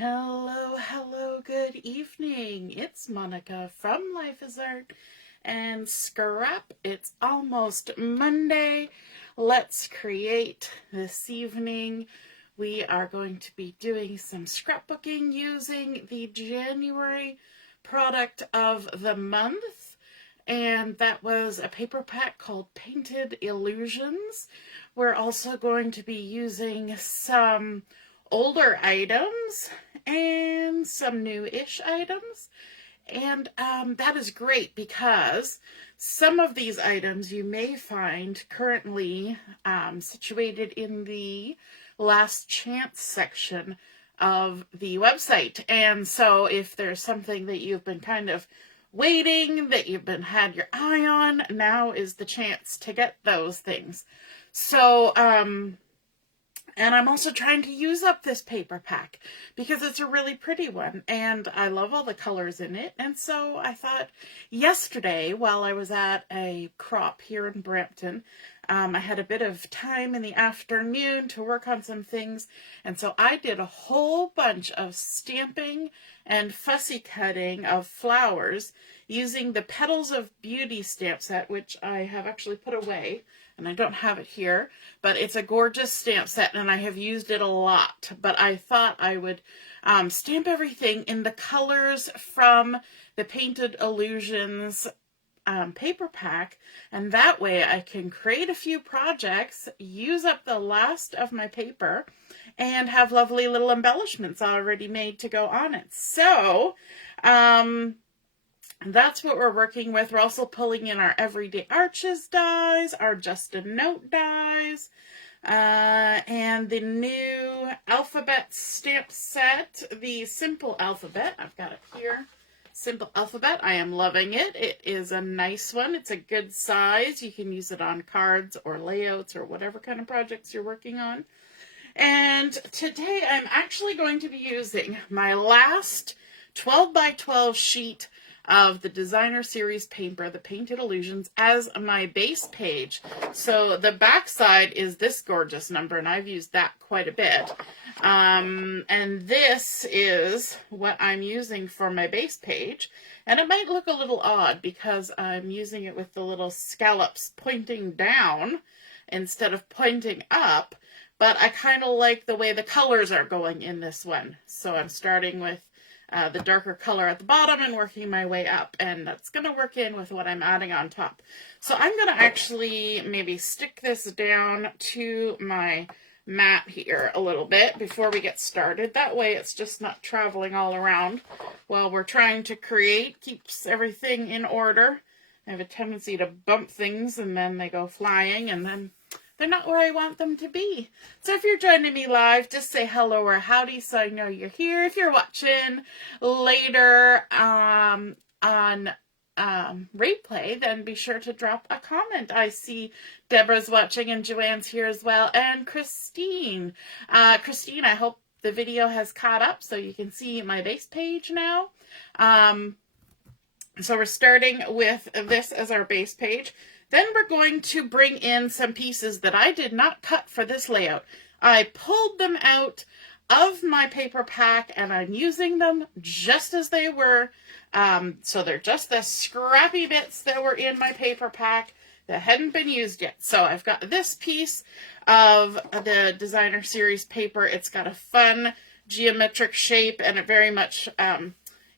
Hello, hello, good evening. It's Monica from Life is Art and Scrap. It's almost Monday. Let's create this evening. We are going to be doing some scrapbooking using the January product of the month. And that was a paper pack called Painted Illusions. We're also going to be using some older items and some new-ish items. And that is great because some of these items you may find currently situated in the last chance section of the website. And so if there's something that you've been kind of waiting, that you've been had your eye on, now is the chance to get those things. So, and I'm also trying to use up this paper pack because it's a really pretty one and I love all the colors in it. And so I thought yesterday while I was at a crop here in Brampton, I had a bit of time in the afternoon to work on some things. And so I did a whole bunch of stamping and fussy cutting of flowers using the Petals of Beauty stamp set, which I have actually put away. And I don't have it here, but it's a gorgeous stamp set and I have used it a lot. But I thought I would stamp everything in the colors from the Painted Illusions paper pack, and that way I can create a few projects, use up the last of my paper, and have lovely little embellishments already made to go on it. So, that's what we're working with. We're also pulling in our Everyday Arches dies, our Just a Note dies, and the new alphabet stamp set, the Simple Alphabet. I've got it here. Simple Alphabet. I am loving it. It is a nice one. It's a good size. You can use it on cards or layouts or whatever kind of projects you're working on. And today I'm actually going to be using my last 12 by 12 sheet of the designer series paper, the Painted Illusions, as my base page. So the back side is this gorgeous number, and I've used that quite a bit. And this is what I'm using for my base page. And it might look a little odd because I'm using it with the little scallops pointing down instead of pointing up. But I kind of like the way the colors are going in this one. So I'm starting with the darker color at the bottom and working my way up, and that's going to work in with what I'm adding on top. So I'm going to actually maybe stick this down to my mat here a little bit before we get started. That way it's just not traveling all around while we're trying to create. Keeps everything in order. I have a tendency to bump things and then they go flying and then they're not where I want them to be. So if you're joining me live, just say hello or howdy so I know you're here. If you're watching later on replay, then be sure to drop a comment. I see Deborah's watching and Joanne's here as well. And Christine. Christine, I hope the video has caught up so you can see my base page now. So we're starting with this as our base page. Then we're going to bring in some pieces that I did not cut for this layout. I pulled them out of my paper pack and I'm using them just as they were. So they're just the scrappy bits that were in my paper pack that hadn't been used yet. So I've got this piece of the designer series paper. It's got a fun geometric shape and it very much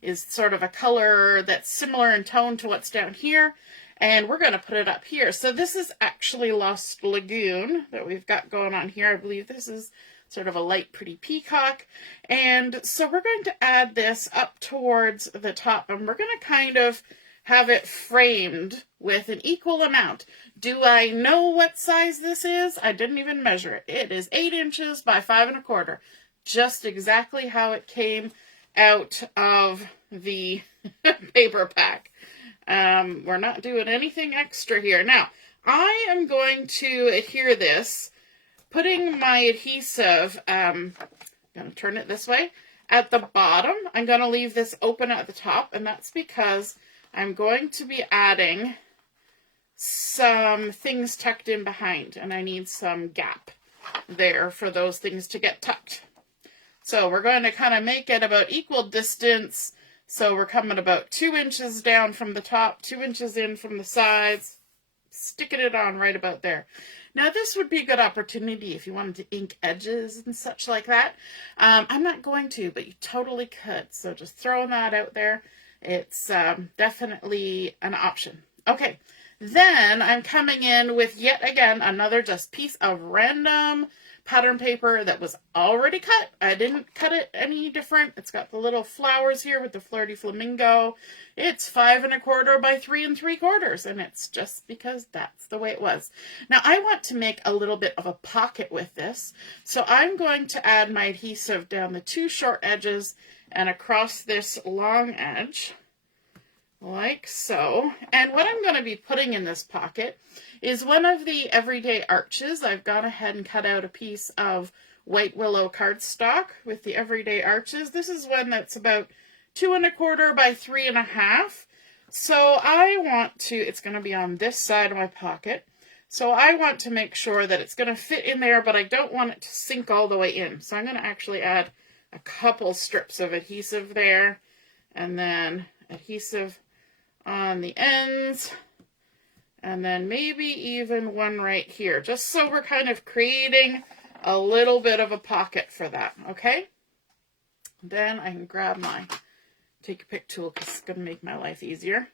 is sort of a color that's similar in tone to what's down here. And we're going to put it up here. So this is actually Lost Lagoon that we've got going on here. I believe this is sort of a light, pretty peacock. And so we're going to add this up towards the top. And we're going to kind of have it framed with an equal amount. Do I know what size this is? I didn't even measure it. It is 8 inches by 5 1/4. Just exactly how it came out of the paper pack. We're not doing anything extra here. Now, I am going to adhere this, putting my adhesive, I'm going to turn it this way, at the bottom. I'm going to leave this open at the top, and that's because I'm going to be adding some things tucked in behind, and I need some gap there for those things to get tucked. So we're going to kind of make it about equal distance. So we're coming about 2 inches down from the top, 2 inches in from the sides, sticking it on right about there. Now this would be a good opportunity if you wanted to ink edges and such like that. I'm not going to, but you totally could. So just throwing that out there. It's definitely an option. Okay, then I'm coming in with yet again another just piece of random pattern paper that was already cut. I didn't cut it any different. It's got the little flowers here with the Flirty Flamingo. It's 5 1/4 by 3 3/4, and it's just because that's the way it was. Now I want to make a little bit of a pocket with this, so I'm going to add my adhesive down the 2 short edges and across this long edge, like so. And what I'm going to be putting in this pocket is one of the everyday arches. I've gone ahead and cut out a piece of white willow cardstock with the everyday arches. This is one that's about 2 1/4 by 3 1/2. So I want to, it's going to be on this side of my pocket. So I want to make sure that it's going to fit in there, but I don't want it to sink all the way in. So I'm going to actually add a couple strips of adhesive there, and then adhesive on the ends, and then maybe even one right here, just so we're kind of creating a little bit of a pocket for that, okay? Then I can grab my take a pick tool because it's going to make my life easier.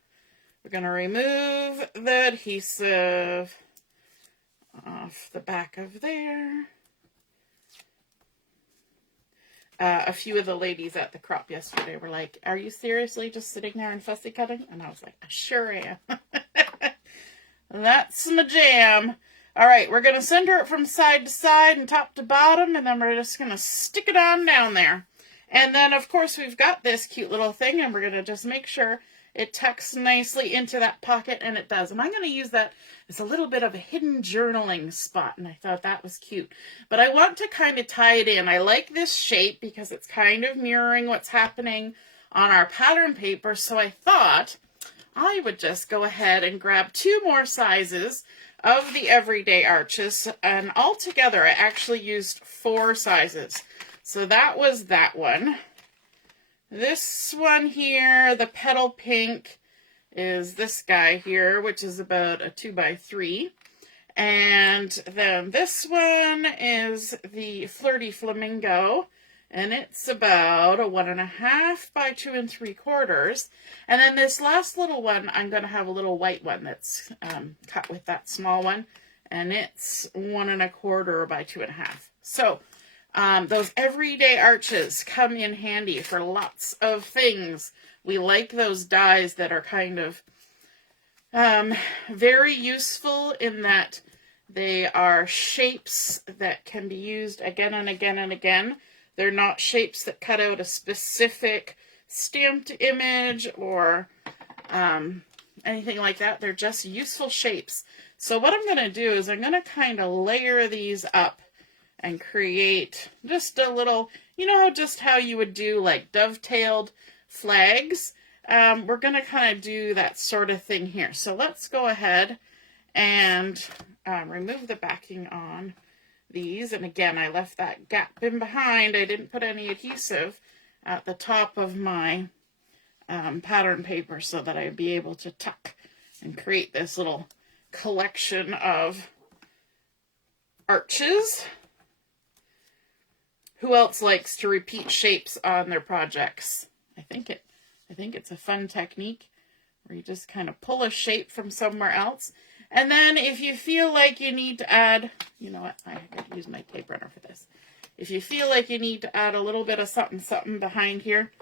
We're going to remove the adhesive off the back of there. A few of the ladies at the crop yesterday were like, "Are you seriously just sitting there and fussy cutting?" And I was like, "I sure am." That's my jam. All right, we're going to center it from side to side and top to bottom, and then we're just going to stick it on down there. And then, of course, we've got this cute little thing, and we're going to just make sure it tucks nicely into that pocket, and it does. And I'm going to use that as a little bit of a hidden journaling spot, and I thought that was cute. But I want to kind of tie it in. I like this shape because it's kind of mirroring what's happening on our pattern paper, so I thought I would just go ahead and grab 2 more sizes of the everyday arches, and altogether I actually used 4 sizes. So that was that one. This one here, the Petal Pink, is this guy here, which is about a 2 by 3. And then this one is the Flirty Flamingo, and it's about a 1 1/2 by 2 3/4. And then this last little one, I'm going to have a little white one that's cut with that small one, and it's 1 1/4 by 2 1/2. So those everyday arches come in handy for lots of things. We like those dies that are kind of very useful in that they are shapes that can be used again and again and again. They're not shapes that cut out a specific stamped image or anything like that. They're just useful shapes. So what I'm going to do is I'm going to kind of layer these up and create just a little, you know, just how you would do like dovetailed flags. We're going to kind of do that sort of thing here. So let's go ahead and remove the backing on these. And again, I left that gap in behind. I didn't put any adhesive at the top of my pattern paper so that I'd be able to tuck and create this little collection of arches. Who else likes to repeat shapes on their projects? I think it's a fun technique where you just kind of pull a shape from somewhere else. And then if you feel like you need to add, you know what, I got to use my tape runner for this. If you feel like you need to add a little bit of something behind here,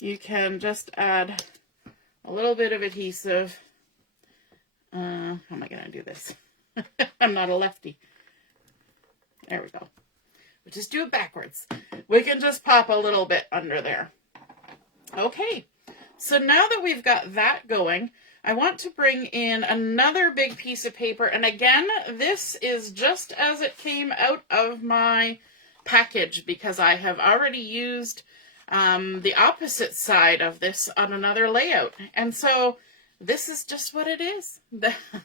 you can just add a little bit of adhesive. How am I going to do this? I'm not a lefty. There we go. We'll just do it backwards. We can just pop a little bit under there. Okay, so now that we've got that going, I want to bring in another big piece of paper. And again, this is just as it came out of my package because I have already used the opposite side of this on another layout. And so this is just what it is.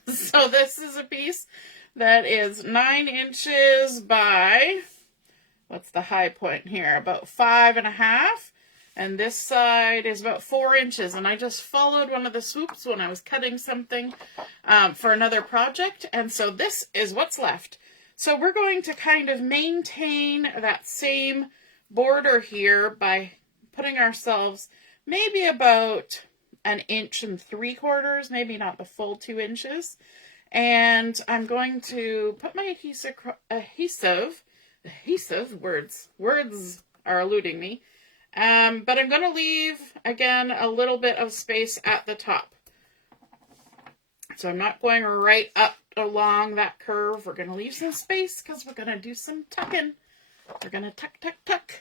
So this is a piece that is 9 inches by what's the high point here? About 5.5. And this side is about 4 inches. And I just followed one of the swoops when I was cutting something for another project. And so this is what's left. So we're going to kind of maintain that same border here by putting ourselves maybe about 1.75 inches, maybe not the full 2 inches. And I'm going to put my adhesive, words are eluding me. But I'm going to leave, again, a little bit of space at the top. So I'm not going right up along that curve. We're going to leave some space because we're going to do some tucking. We're going to tuck, tuck, tuck.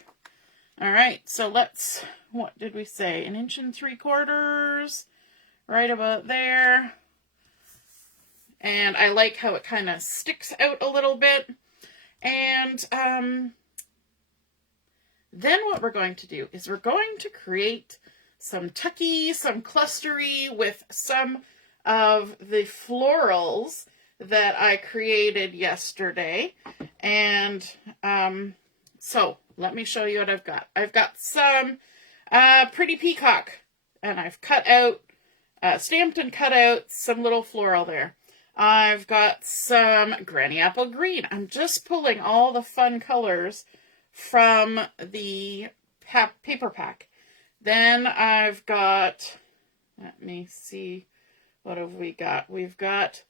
All right, so let's, what did we say? 1.75 inches, right about there. And I like how it kind of sticks out a little bit. And then what we're going to do is we're going to create some tucky, some clustery with some of the florals that I created yesterday. And so let me show you what I've got. I've got some Pretty Peacock, and I've cut out, stamped and cut out some little floral there. I've got some Granny Apple Green. I'm just pulling all the fun colors from the paper pack. Then I've got, let me see, what have we got? We've got,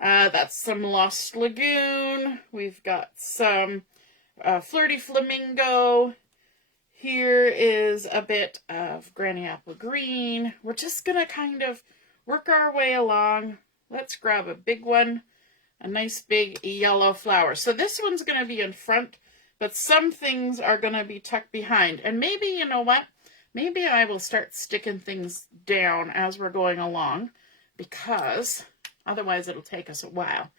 that's some Lost Lagoon. We've got some Flirty Flamingo. Here is a bit of Granny Apple Green. We're just going to kind of work our way along. Let's grab a big one, a nice big yellow flower. So this one's going to be in front, but some things are going to be tucked behind. And maybe, you know what? Maybe I will start sticking things down as we're going along, because otherwise it'll take us a while.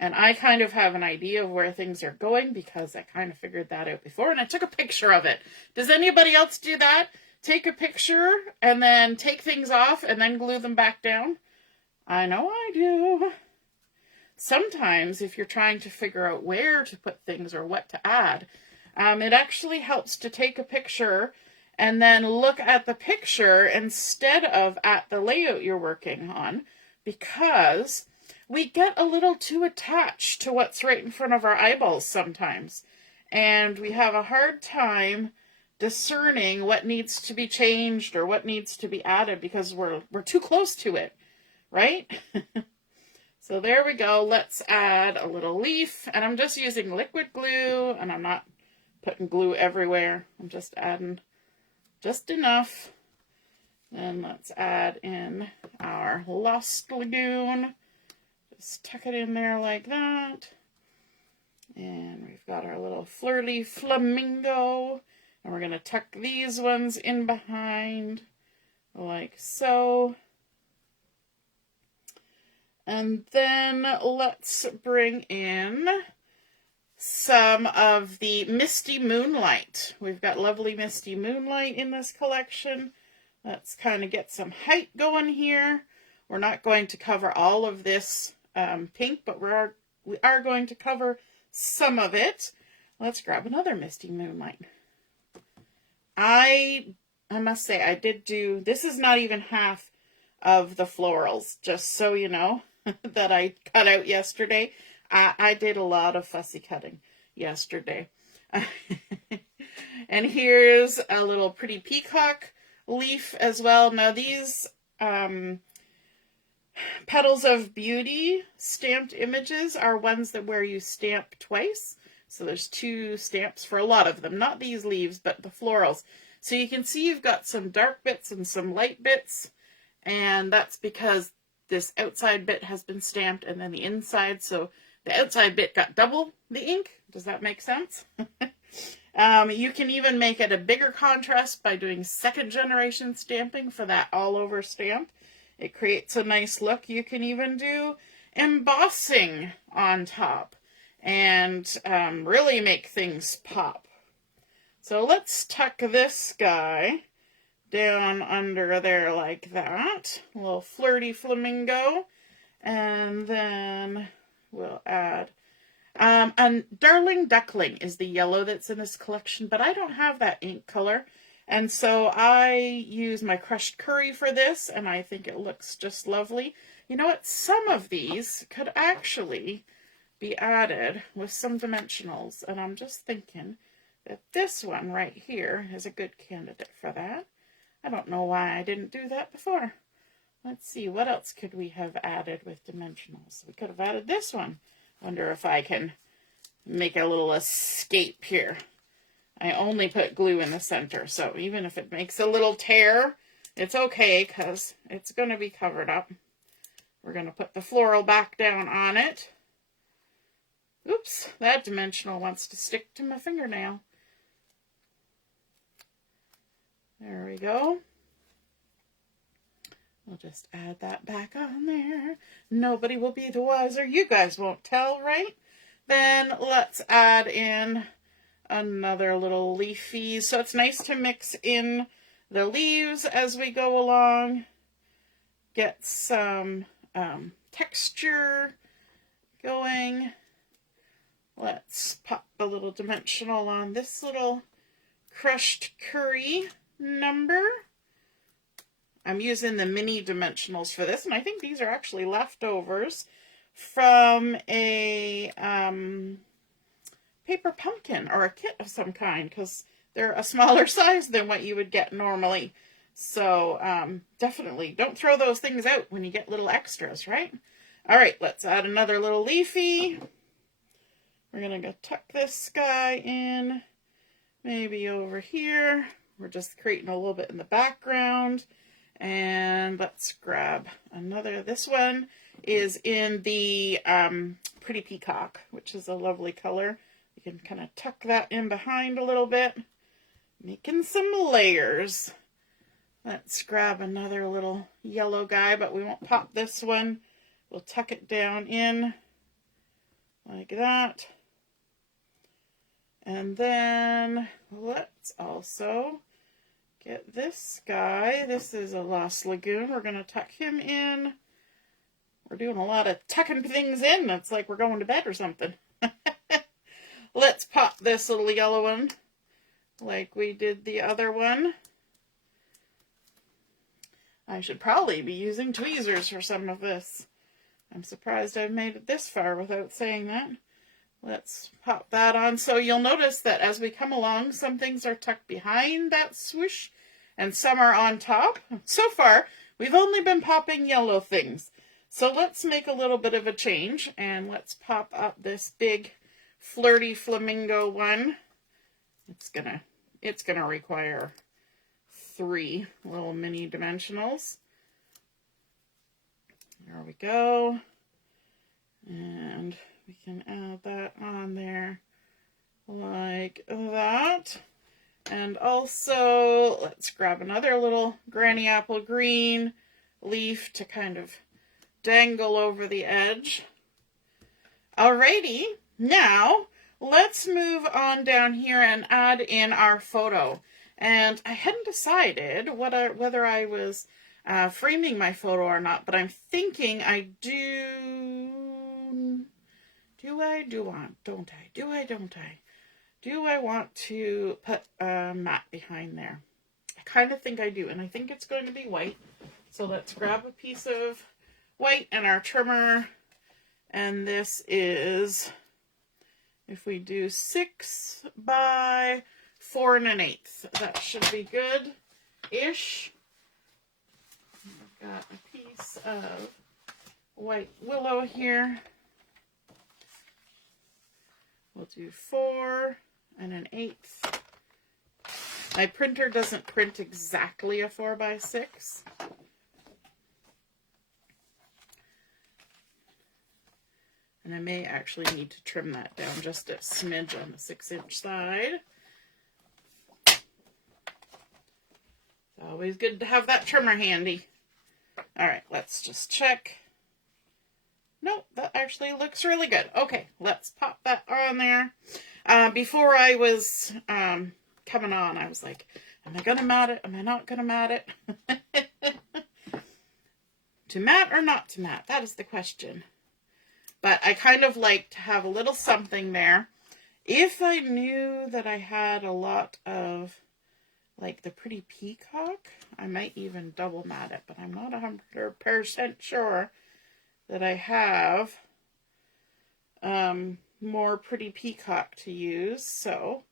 And I kind of have an idea of where things are going because I kind of figured that out before, and I took a picture of it. Does anybody else do that? Take a picture and then take things off and then glue them back down? I know I do. Sometimes if you're trying to figure out where to put things or what to add, it actually helps to take a picture and then look at the picture instead of at the layout you're working on, because we get a little too attached to what's right in front of our eyeballs sometimes. And we have a hard time discerning what needs to be changed or what needs to be added because we're too close to it. Right? So there we go. Let's add a little leaf. And I'm just using liquid glue, and I'm not putting glue everywhere. I'm just adding just enough. And let's add in our Lost Lagoon. Just tuck it in there like that. And we've got our little Flirty Flamingo. And we're going to tuck these ones in behind like so. And then let's bring in some of the Misty Moonlight. We've got lovely Misty Moonlight in this collection. Let's kind of get some height going here. We're not going to cover all of this pink, but we are going to cover some of it. Let's grab another Misty Moonlight. I must say, I did do, this is not even half of the florals, just so you know. That I cut out yesterday. I did a lot of fussy cutting yesterday. And here's a little Pretty Peacock leaf as well. Now these Petals of Beauty stamped images are ones that where you stamp twice. So there's 2 stamps for a lot of them. Not these leaves, but the florals. So you can see you've got some dark bits and some light bits. And that's because this outside bit has been stamped and then the inside, so the outside bit got double the ink. Does that make sense? You can even make it a bigger contrast by doing 2nd generation stamping for that all over stamp. It creates a nice look. You can even do embossing on top and really make things pop. So let's tuck this guy down under there like that. A little Flirty Flamingo. And then we'll add And Darling Duckling is the yellow that's in this collection, but I don't have that ink color. And so I use my crushed curry for this, and I think it looks just lovely. You know what? Some of these could actually be added with some dimensionals, and I'm just thinking that this one right here is a good candidate for that. I don't know why I didn't do that before. Let's see, what else could we have added with dimensionals? We could have added this one. Wonder if I can make a little escape here. I only put glue in the center, so even if it makes a little tear, it's okay because it's going to be covered up. We're going to put the floral back down on it. Oops, that dimensional wants to stick to my fingernail. There we go. We'll just add that back on there. Nobody will be the wiser. You guys won't tell, right? Then let's add in another little leafy. So it's nice to mix in the leaves as we go along. Get some texture going. Let's pop a little dimensional on this little crushed curry number. I'm using the mini dimensionals for this, and I think these are actually leftovers from a paper pumpkin or a kit of some kind, because they're a smaller size than what you would get normally. So definitely don't throw those things out when you get little extras, right? All right, let's add another little leafy. We're going to go tuck this guy in, maybe over here. We're just creating a little bit in the background. And let's grab another. This one is in the Pretty Peacock, which is a lovely color. You can kind of tuck that in behind a little bit, making some layers. Let's grab another little yellow guy, but we won't pop this one. We'll tuck it down in like that. And then let's also get this guy. This is a Lost Lagoon. We're going to tuck him in. We're doing a lot of tucking things in. It's like we're going to bed or something. Let's pop this little yellow one like we did the other one. I should probably be using tweezers for some of this. I'm surprised I've made it this far without saying that. Let's pop that on. So you'll notice that as we come along, some things are tucked behind that swoosh and some are on top. So far, we've only been popping yellow things. So let's make a little bit of a change, and let's pop up this big Flirty Flamingo one. It's gonna require 3 little mini dimensionals. There we go. And we can add that on there like that. And also, let's grab another little granny apple green leaf to kind of dangle over the edge. Alrighty, now let's move on down here and add in our photo. And I hadn't decided whether I was framing my photo or not, but I'm thinking I do. Do I? Don't I? Do I want to put a mat behind there? I kind of think I do, and I think it's going to be white. So let's grab a piece of white and our trimmer, and this is, if we do 6 by 4 1/8, that should be good-ish. I've got a piece of white willow here. We'll do 4 1/8. My printer doesn't print exactly a 4 by 6. And I may actually need to trim that down just a smidge on the 6-inch side. It's always good to have that trimmer handy. All right, let's just check. Nope, that actually looks really good. Okay, let's pop that on there. Before I was coming on, I was like, am I going to mat it? Am I not going to mat it? To mat or not to mat? That is the question. but I kind of like to have a little something there. If I knew that I had a lot of like the Pretty Peacock, I might even double mat it, but I'm not 100% sure that I have more Pretty Peacock to use. So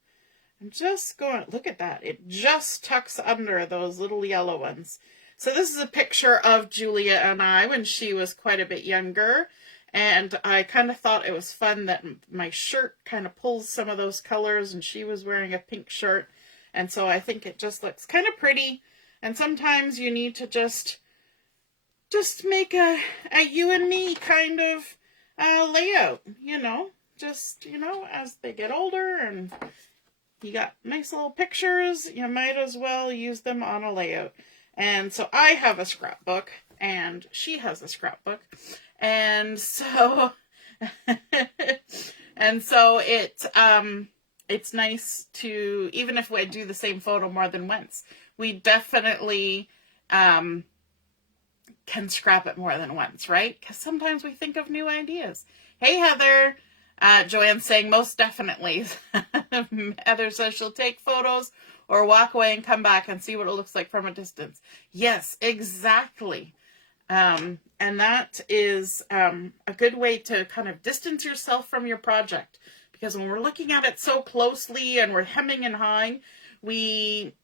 I'm just going, look at that. It just tucks under those little yellow ones. So this is a picture of Julia and I when she was quite a bit younger. And I kind of thought it was fun that my shirt kind of pulls some of those colors, and she was wearing a pink shirt. And so I think it just looks kind of pretty. And sometimes you need to just make a you and me kind of layout, you know. Just, you know, as they get older and you got nice little pictures, you might as well use them on a layout. And so I have a scrapbook, and she has a scrapbook. And so, it's nice to, even if we do the same photo more than once, we definitely, can scrap it more than once, right? Because sometimes we think of new ideas. Hey, Heather. Joanne's saying most definitely. Heather says she'll take photos or walk away and come back and see what it looks like from a distance. Yes, exactly. And that is a good way to kind of distance yourself from your project, because when we're looking at it so closely and we're hemming and hawing, we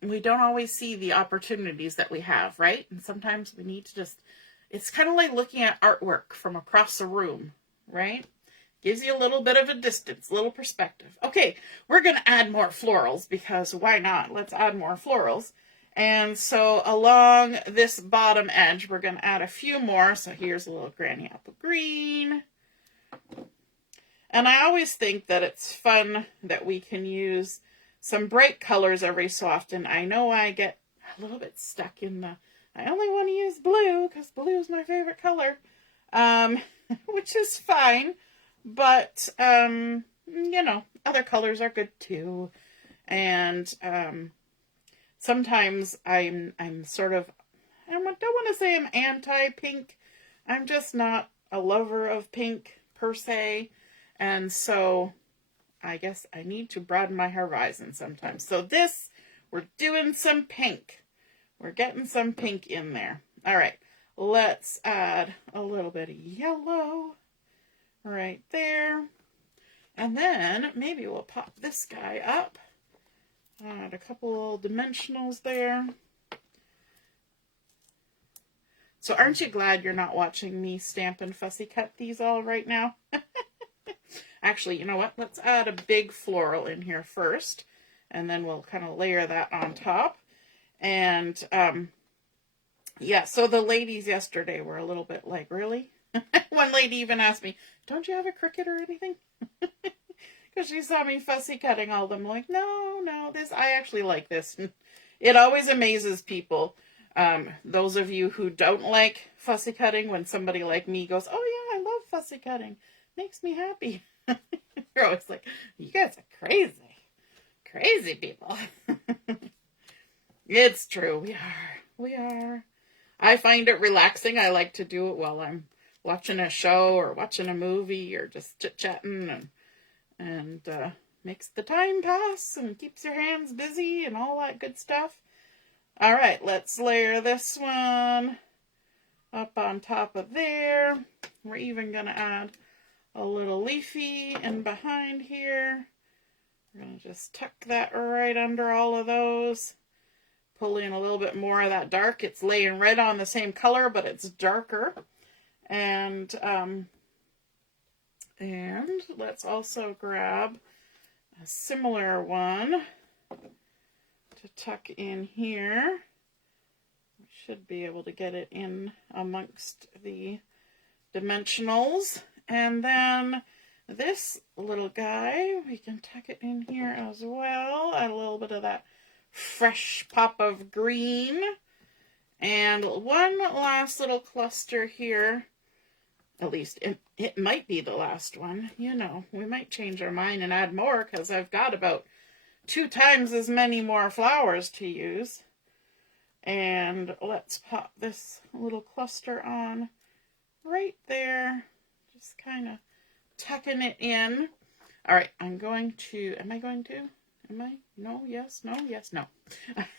don't always see the opportunities that we have, right? And sometimes we need to just, it's kind of like looking at artwork from across the room, right? Gives you a little bit of a distance, a little perspective. Okay, we're going to add more florals, because why not? Let's add more florals. And so along this bottom edge, we're going to add a few more. So here's a little granny apple green. And I always think that it's fun that we can use some bright colors every so often. I know I get a little bit stuck in the, I only want to use blue because blue is my favorite color, which is fine. But, you know, other colors are good too. And, sometimes I'm sort of, I don't want to say I'm anti-pink. I'm just not a lover of pink per se. And so I guess I need to broaden my horizon sometimes. So this, we're doing some pink. We're getting some pink in there. All right, let's add a little bit of yellow right there. And then maybe we'll pop this guy up. Add a couple little dimensionals there. So aren't you glad you're not watching me stamp and fussy cut these all right now? Actually, you know what? Let's add a big floral in here first, and then we'll kind of layer that on top. And yeah, so the ladies yesterday were a little bit like, really? One lady even asked me, don't you have a Cricut or anything? Because she saw me fussy cutting all of them. Like, no, this, I actually like this. It always amazes people. Those of you who don't like fussy cutting, when somebody like me goes, oh yeah, I love fussy cutting. Makes me happy. You're always like, you guys are crazy. Crazy people. It's true. We are. I find it relaxing. I like to do it while I'm watching a show or watching a movie or just chit-chatting, and makes the time pass and keeps your hands busy and all that good stuff. All right, let's layer this one up on top of there. We're even going to add a little leafy in behind here. We're going to just tuck that right under all of those. Pull in a little bit more of that dark. It's laying right on the same color, but it's darker. And let's also grab a similar one to tuck in here. We should be able to get it in amongst the dimensionals. And then this little guy, we can tuck it in here as well. Add a little bit of that fresh pop of green. And one last little cluster here. At least it might be the last one. You know, we might change our mind and add more because I've got about 2 times as many more flowers to use. And let's pop this little cluster on right there. just kind of tucking it in. All right, I'm going to, am I? No, yes, no, yes, no.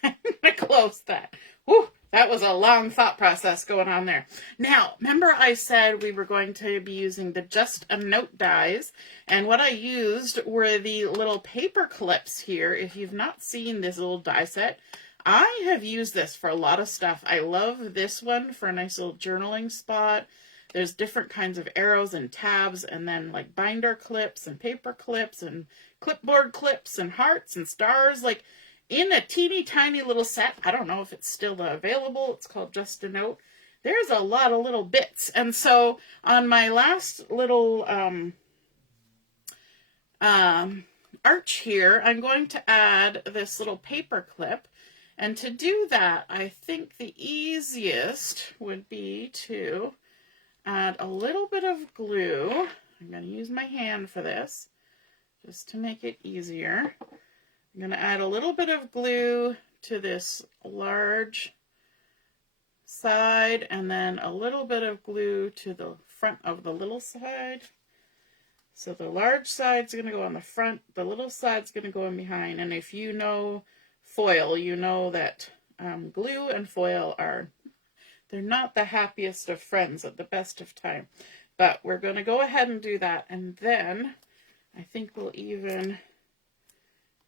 I'm going to close that. Whew, that was a long thought process going on there. Now, remember I said we were going to be using the Just a Note dies, and what I used were the little paper clips here. If you've not seen this little die set, I have used this for a lot of stuff. I love this one for a nice little journaling spot. There's different kinds of arrows and tabs, and then like binder clips and paper clips and clipboard clips and hearts and stars, like in a teeny tiny little set. I don't know if it's still available. It's called Just a Note. There's a lot of little bits. And so on my last little arch here, I'm going to add this little paper clip. And to do that, I think the easiest would be to add a little bit of glue. I'm going to use my hand for this, just to make it easier. I'm going to add a little bit of glue to this large side, and then a little bit of glue to the front of the little side. So the large side's going to go on the front, the little side's going to go in behind. And if you know foil, you know that glue and foil they're not the happiest of friends at the best of time. But we're going to go ahead and do that. And then I think we'll even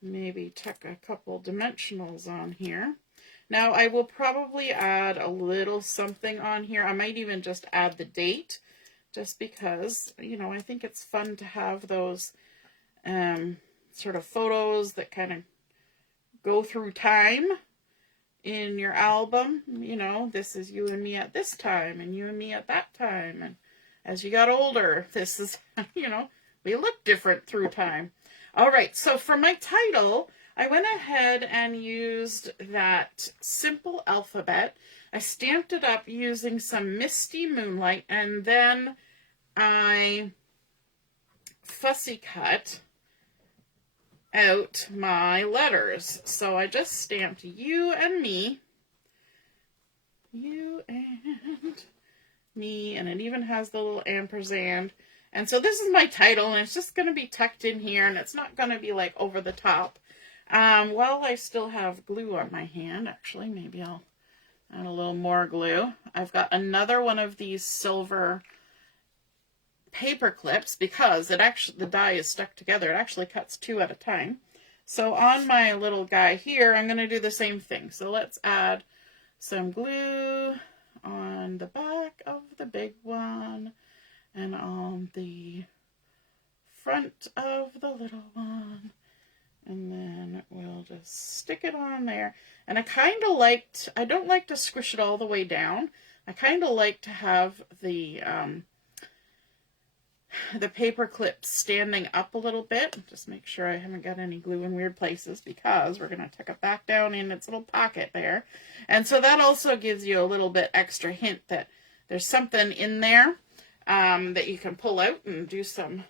maybe tuck a couple dimensionals on here. Now I will probably add a little something on here. I might even just add the date, just because, you know, I think it's fun to have those sort of photos that kind of go through time in your album. You know, this is you and me at this time, and you and me at that time, and as you got older, this is, you know, we look different through time. All right, so for my title, I went ahead and used that simple alphabet. I stamped it up using some Misty Moonlight, and then I fussy cut out my letters. So I just stamped you and me, and it even has the little ampersand. And so this is my title, and it's just going to be tucked in here, and it's not going to be like over the top. While I still have glue on my hand, actually, maybe I'll add a little more glue. I've got another one of these silver paper clips, because the die is stuck together. It actually cuts two at a time. So on my little guy here, I'm going to do the same thing. So let's add some glue on the back of the big one and on the front of the little one. And then we'll just stick it on there. And I don't like to squish it all the way down. I kind of like to have the paper clip standing up a little bit. Just make sure I haven't got any glue in weird places, because we're going to tuck it back down in its little pocket there. And so that also gives you a little bit extra hint that there's something in there that you can pull out and do some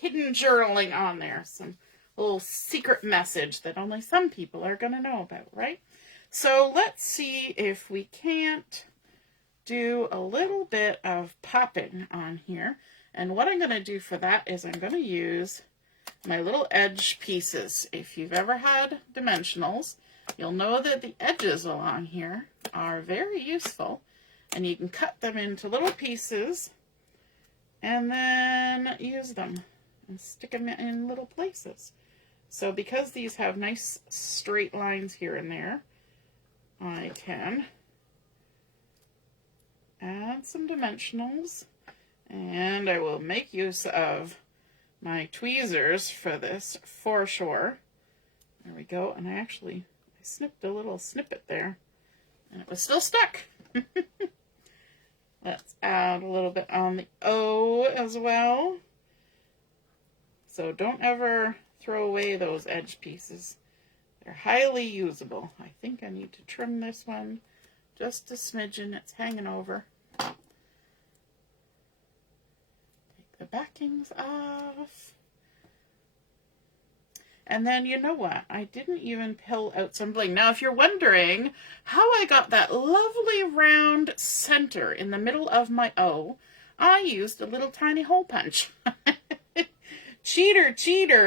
hidden journaling on there. Some little secret message that only some people are going to know about, right? So let's see if we can't do a little bit of popping on here. And what I'm going to do for that is I'm going to use my little edge pieces. If you've ever had dimensionals, you'll know that the edges along here are very useful. And you can cut them into little pieces and then use them and stick them in little places. So because these have nice straight lines here and there, I can add some dimensionals. And I will make use of my tweezers for this for sure. There we go. And I snipped a little snippet there, and it was still stuck. Let's add a little bit on the O as well. So don't ever throw away those edge pieces. They're highly usable. I think I need to trim this one just a smidgen. It's hanging over. The backings off. And then, you know what? I didn't even pull out some bling. Now, if you're wondering how I got that lovely round center in the middle of my O, I used a little tiny hole punch. Cheater.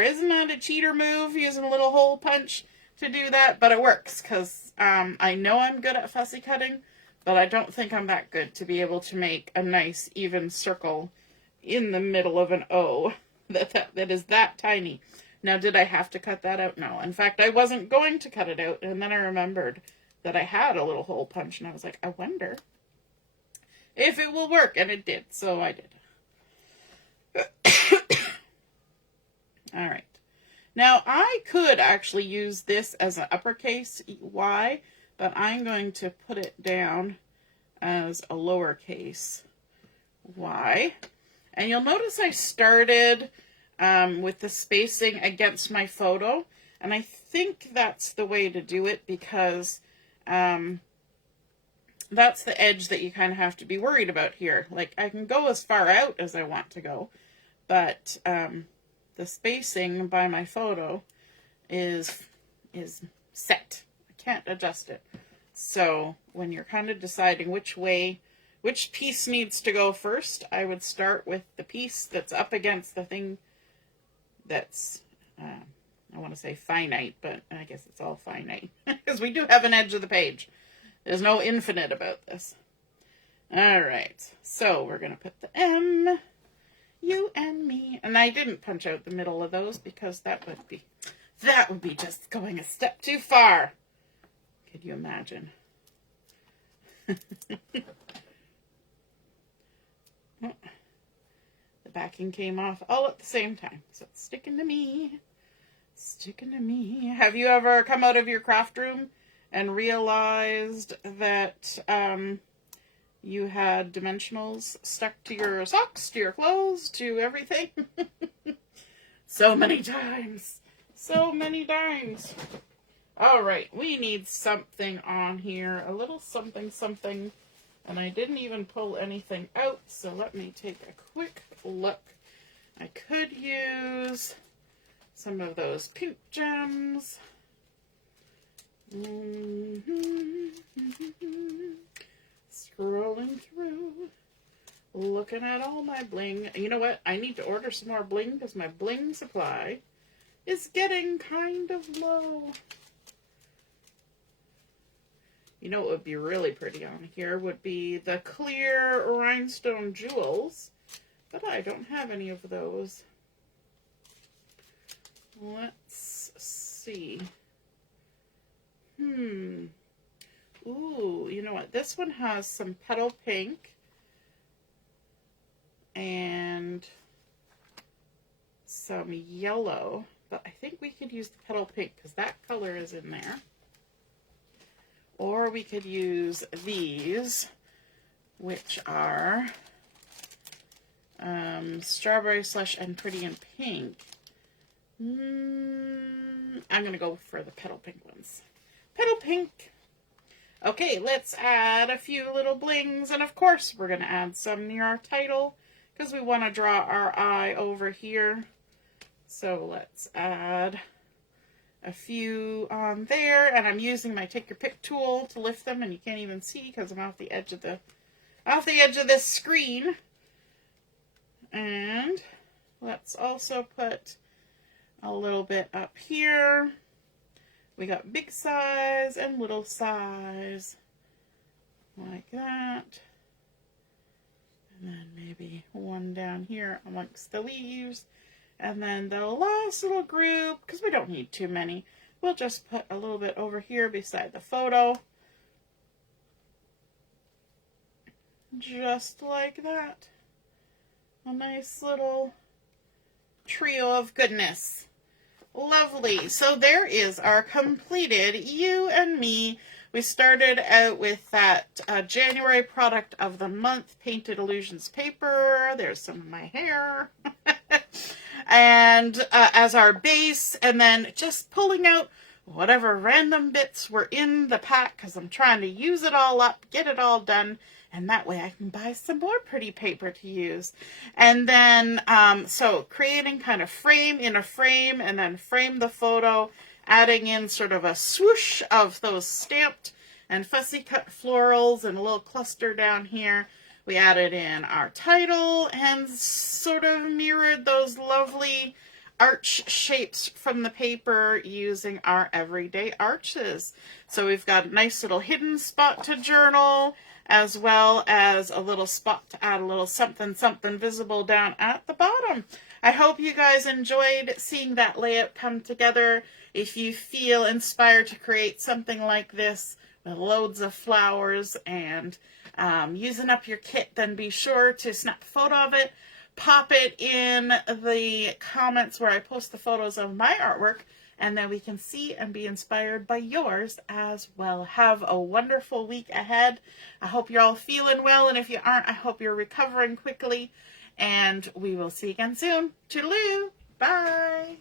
Isn't that a cheater move, using a little hole punch to do that? But it works, because I know I'm good at fussy cutting, but I don't think I'm that good to be able to make a nice even circle in the middle of an O that is that tiny. Now, did I have to cut that out? No. In fact, I wasn't going to cut it out, and then I remembered that I had a little hole punch, and I was like, I wonder if it will work, and it did, so I did. All right. Now, I could actually use this as an uppercase Y, but I'm going to put it down as a lowercase y. And you'll notice I started with the spacing against my photo, and I think that's the way to do it, because that's the edge that you kind of have to be worried about here. Like, I can go as far out as I want to go, but the spacing by my photo is set. I can't adjust it. So when you're kind of deciding which piece needs to go first, I would start with the piece that's up against the thing that's, I want to say finite, but I guess it's all finite, because we do have an edge of the page. There's no infinite about this. All right, so we're going to put the M, you and me, and I didn't punch out the middle of those, because that would be just going a step too far. Could you imagine? The backing came off all at the same time, so it's sticking to me. Sticking to me. Have you ever come out of your craft room and realized that you had dimensionals stuck to your socks, to your clothes, to everything? So many times. So many times. All right, we need something on here, a little something, and I didn't even pull anything out, so let me take a quick look. I could use some of those pink gems. Scrolling through, looking at all my bling. You know what? I need to order some more bling, because my bling supply is getting kind of low. You know what would be really pretty on here would be the clear rhinestone jewels, but I don't have any of those. Let's see. Ooh, you know what? This one has some Petal Pink and some yellow, but I think we could use the Petal Pink, because that color is in there. Or we could use these, which are Strawberry Slush and Pretty in Pink. I'm going to go for the Petal Pink ones. Petal Pink. Okay, let's add a few little blings. And of course, we're going to add some near our title, because we want to draw our eye over here. So let's add a few on there, and I'm using my take your pick tool to lift them, and you can't even see because I'm off the edge of this screen. And let's also put a little bit up here. We got big size and little size, like that. And then maybe one down here amongst the leaves. And then the last little group, because we don't need too many, we'll just put a little bit over here beside the photo. Just like that. A nice little trio of goodness. Lovely. So there is our completed You and Me. We started out with that January product of the month, Painted Illusions paper. There's some of my hair. And as our base, and then just pulling out whatever random bits were in the pack, because I'm trying to use it all up, get it all done, and that way I can buy some more pretty paper to use. And then, so creating kind of frame in a frame, and then frame the photo, adding in sort of a swoosh of those stamped and fussy cut florals and a little cluster down here. We added in our title and sort of mirrored those lovely arch shapes from the paper using our everyday arches. So we've got a nice little hidden spot to journal, as well as a little spot to add a little something something visible down at the bottom. I hope you guys enjoyed seeing that layout come together. If you feel inspired to create something like this with loads of flowers and using up your kit, then be sure to snap a photo of it, pop it in the comments where I post the photos of my artwork, and then we can see and be inspired by yours as well. Have a wonderful week ahead. I hope you're all feeling well, and if you aren't, I hope you're recovering quickly, and we will see you again soon. Toodaloo! Bye!